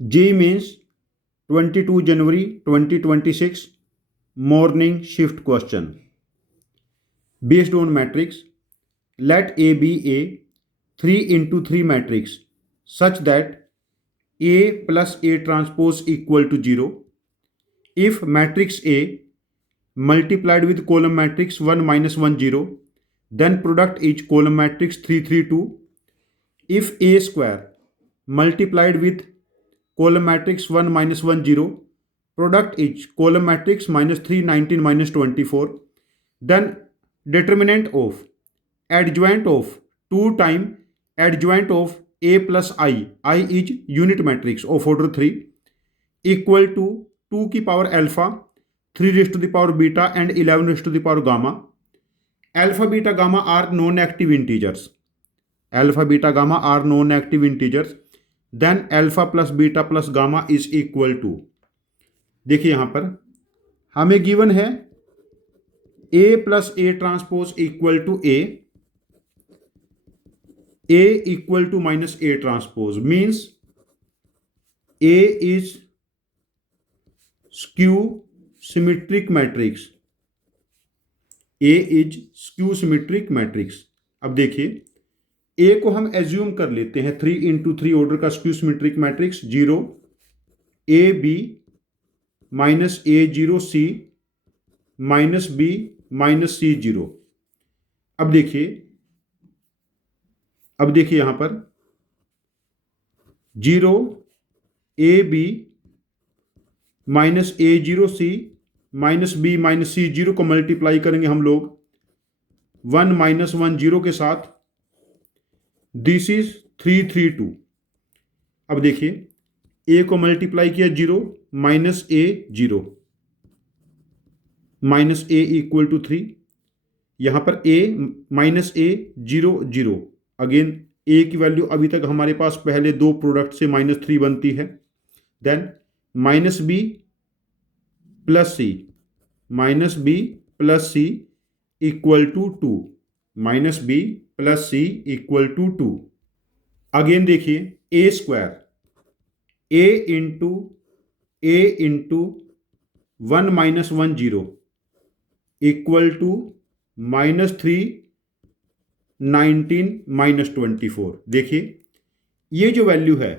JEE Mains 22 January 2026 morning shift question. Based on matrix, let A be a 3 into 3 matrix such that A plus A transpose equal to 0. If matrix A multiplied with column matrix 1 minus 1 0, then product is column matrix 3 3 2. If A square multiplied with column matrix 1 minus 1 0, product is column matrix minus 3 19 minus 24, then determinant of adjoint of 2 time adjoint of A plus I is unit matrix of order 3 equal to 2 की power alpha, 3 raise to the power beta and 11 raise to the power gamma. Alpha beta gamma are non-active integers. Alpha beta gamma are non-active integers. Then alpha plus beta plus gamma is equal to, देखिए यहां पर हमें given है A plus A transpose equal to A equal to minus A transpose means A is skew symmetric matrix. A is skew symmetric matrix. अब देखिए A को हम assume कर लेते हैं 3 इंटू 3 ऑर्डर का skew symmetric matrix 0 AB minus A0C minus B minus C0. अब देखिए यहां पर 0 AB minus A0C minus B minus C0 को मल्टीप्लाई करेंगे हम लोग 1 माइनस 1 0 के साथ. This is 3 3 2. अब देखिए A को मल्टीप्लाई किया 0 minus A0 minus A equal to 3. यहां पर A minus A 0 0. Again A की वैल्यू अभी तक हमारे पास पहले दो प्रोडक्ट से माइनस 3 बनती है. Then minus B plus C minus B plus C equal to 2. Minus B plus C equal to 2. Again देखिए A square A into 1 minus 1 0 equal to minus 3 19 minus 24. देखिए ये जो वैल्यू है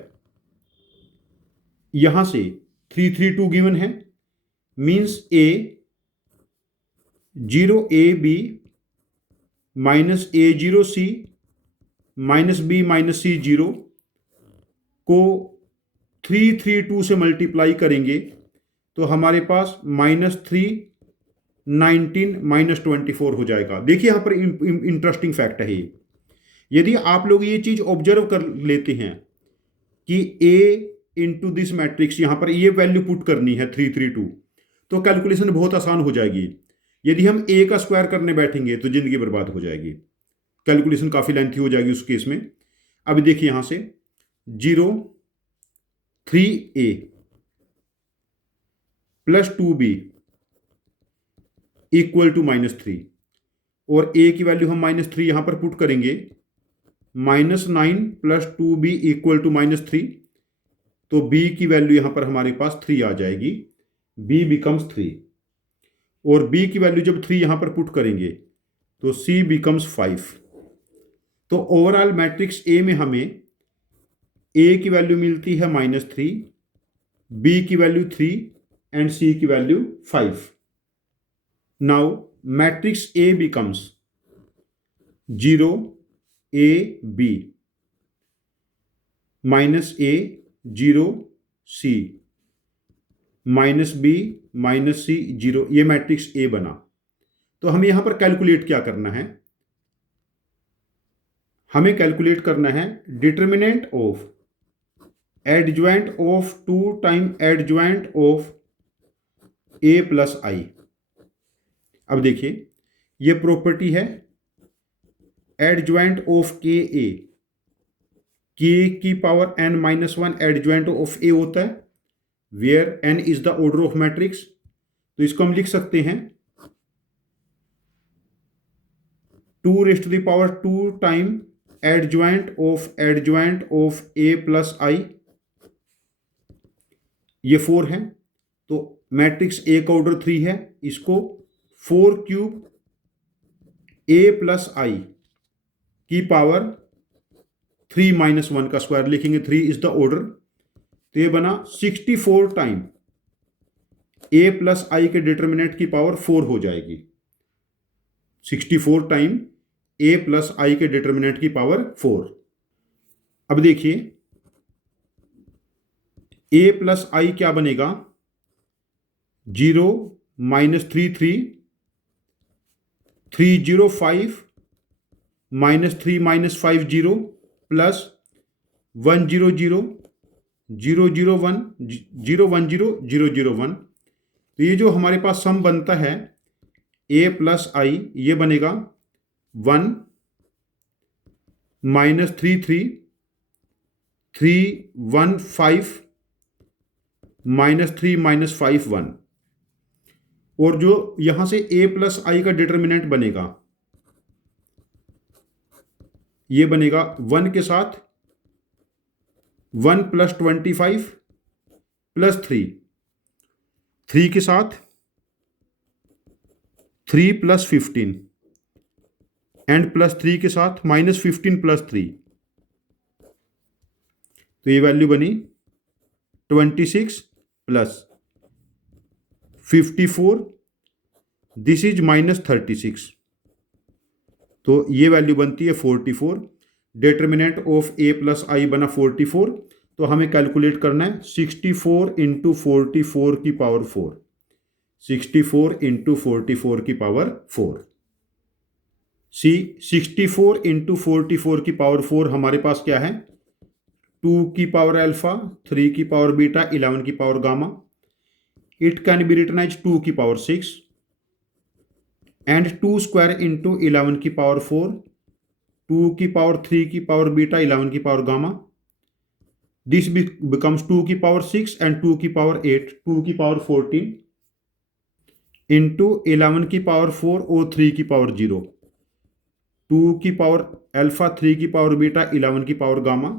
यहां से 3 3 2 गिवन है means A 0 AB minus A0C minus B minus C0 को 3 3 2 से मल्टीप्लाई करेंगे तो हमारे पास माइनस 3 19 माइनस 24 हो जाएगा. देखिए यहां पर इंटरेस्टिंग फैक्ट है ये. यदि आप लोग ये चीज ऑब्जर्व कर लेते हैं कि A इंटू दिस मैट्रिक्स यहां पर ये वैल्यू पुट करनी है 3 3 2 तो कैलकुलेशन बहुत आसान हो जाएगी. यदि हम A का स्क्वायर करने बैठेंगे तो जिंदगी बर्बाद हो जाएगी. कैलकुलेशन काफी लेंथी हो जाएगी उस केस में. अब देखिए यहां से 0 3A plus 2B equal to minus 3 और A की वैल्यू हम माइनस 3 यहां पर पुट करेंगे minus 9 plus 2B equal to minus 3. तो B की वैल्यू यहां पर हमारे पास 3 आ जाएगी. B बिकम्स 3 और B की वैल्यू जब 3 यहां पर पुट करेंगे तो C बिकम्स 5. तो ओवरऑल मैट्रिक्स A में हमें A की वैल्यू मिलती है माइनस 3, B की वैल्यू 3 एंड C की value 5. Now matrix A becomes 0 A B minus A 0 C minus B minus C 0. ये मैट्रिक्स A बना. तो हमें यहां पर कैलकुलेट क्या करना है? हमें कैलकुलेट करना है determinant of adjoint of 2 time adjoint of A plus I. अब देखिए ये प्रॉपर्टी है एडज्वाइंट ऑफ के ए. के की power n minus 1 adjoint of A होता है where n is the order of matrix. तो इसको हम लिख सकते हैं 2 raise to the power 2 time adjoint of A plus I ये 4 है, तो मैट्रिक्स ए का ऑर्डर 3 है, इसको 4 क्यूब ए प्लस आई की पावर 3 माइनस 1 का स्क्वायर लिखेंगे, 3 इज द ऑर्डर, तो ये बना 64 टाइम ए प्लस आई के डिटर्मिनेंट की पावर 4 हो जाएगी। 64 टाइम ए प्लस आई के डिटर्मिनेंट की पावर 4। अब देखिए ए प्लस आई क्या बनेगा, 0 माइनस 305 माइनस 3 माइनस 50 प्लस 100 001 010 तो ये जो हमारे पास सम बनता है ए प्लस आई, ये बनेगा 1 माइनस 315 माइनस 3 माइनस 51, और जो यहां से ए प्लस आई का डिटर्मिनेंट बनेगा ये बनेगा 1 के साथ 1 प्लस 25 प्लस 3 के साथ 3 प्लस 15 एंड प्लस 3 के साथ माइनस 15 प्लस 3, तो ये वैल्यू बनी 26 प्लस 54, दिस इज माइनस 36, तो ये वैल्यू बनती है 44। डिटर्मिनेंट ऑफ ए प्लस आई बना 44, तो हमें कैलकुलेट करना है 64 इंटू 44 की पावर 4, 64 इंटू 44 की पावर 4। सी 64 इंटू 44 की पावर 4 हमारे पास क्या है, 2 की पावर अल्फा, 3 की पावर बीटा, 11 की power gamma. It can be written as 2 की पावर 6 एंड 2 स्क्वायर इंटू 11 की पावर 4, 2 की पावर 3 की पावर बीटा, 11 की पावर गामा। दिस becomes 2 की पावर 6 एंड 2 की पावर 8, 2 की पावर 14 इंटू 11 की पावर 4 और 3 की पावर 0, 2 की पावर अल्फा, 3 की पावर बीटा, 11 की पावर गामा।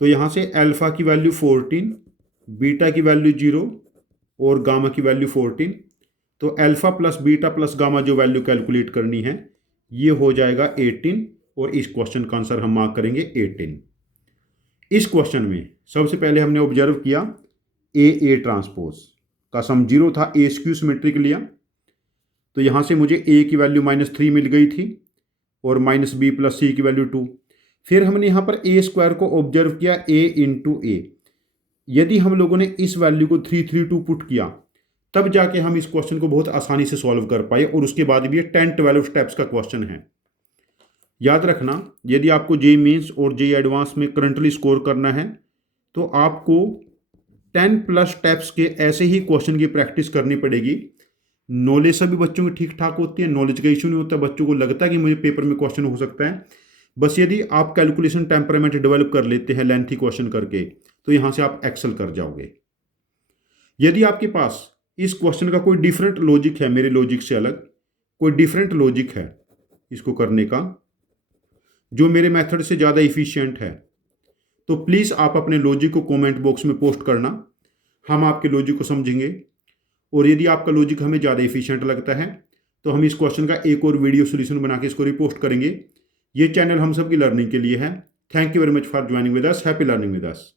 तो यहाँ से अल्फा की वैल्यू 14, बीटा की वैल्यू 0 और गामा की वैल्यू 14, तो alpha plus beta plus gamma जो वैल्यू कैलकुलेट करनी है ये हो जाएगा 18, और इस क्वेश्चन का आंसर हम मार्क करेंगे 18। इस क्वेश्चन में सबसे पहले हमने ऑब्जर्व किया ए ट्रांसपोज का सम 0 था, ए स्क्यू सिमेट्रिक लिया, तो यहाँ से मुझे ए की वैल्यू -3 मिल गई थी और माइनस बी प्लस सी की वैल्यू 2। फिर हमने यहाँ पर ए स्क्वायर को ऑब्जर्व किया ए इंटू ए। यदि हम लोगों ने इस वैल्यू को 332 पुट किया तब जाके हम इस क्वेश्चन को बहुत आसानी से सॉल्व कर पाए, और उसके बाद भी ये 10-12 स्टेप्स का क्वेश्चन है। याद रखना, यदि आपको जेईई मेंस और जेईई एडवांस में करंटली स्कोर करना है तो आपको 10+ स्टेप्स के ऐसे ही क्वेश्चन की प्रैक्टिस करनी पड़ेगी। नॉलेज सभी बच्चों की ठीक ठाक होती है, नॉलेज का इशू नहीं होता, बच्चों को लगता है कि मुझे पेपर में क्वेश्चन हो सकता है, बस यदि आप कैलकुलेशन टेम्परामेंट डेवलप कर लेते हैं लेंथी क्वेश्चन करके तो यहाँ से आप एक्सेल कर जाओगे। यदि आपके पास इस क्वेश्चन का कोई डिफरेंट लॉजिक है, मेरे लॉजिक से अलग कोई डिफरेंट लॉजिक है इसको करने का जो मेरे मेथड से ज़्यादा इफिशिएंट है, तो प्लीज़ आप अपने लॉजिक को कमेंट बॉक्स में पोस्ट करना, हम आपके लॉजिक को समझेंगे। और यदि आपका लॉजिक हमें ज़्यादा इफिशिएंट लगता है तो हम इस क्वेश्चन का एक और वीडियो सोल्यूशन बना के इसको रिपोस्ट करेंगे। ये चैनल हम सब की लर्निंग के लिए है। Thank you very much for joining with us. Happy learning with us.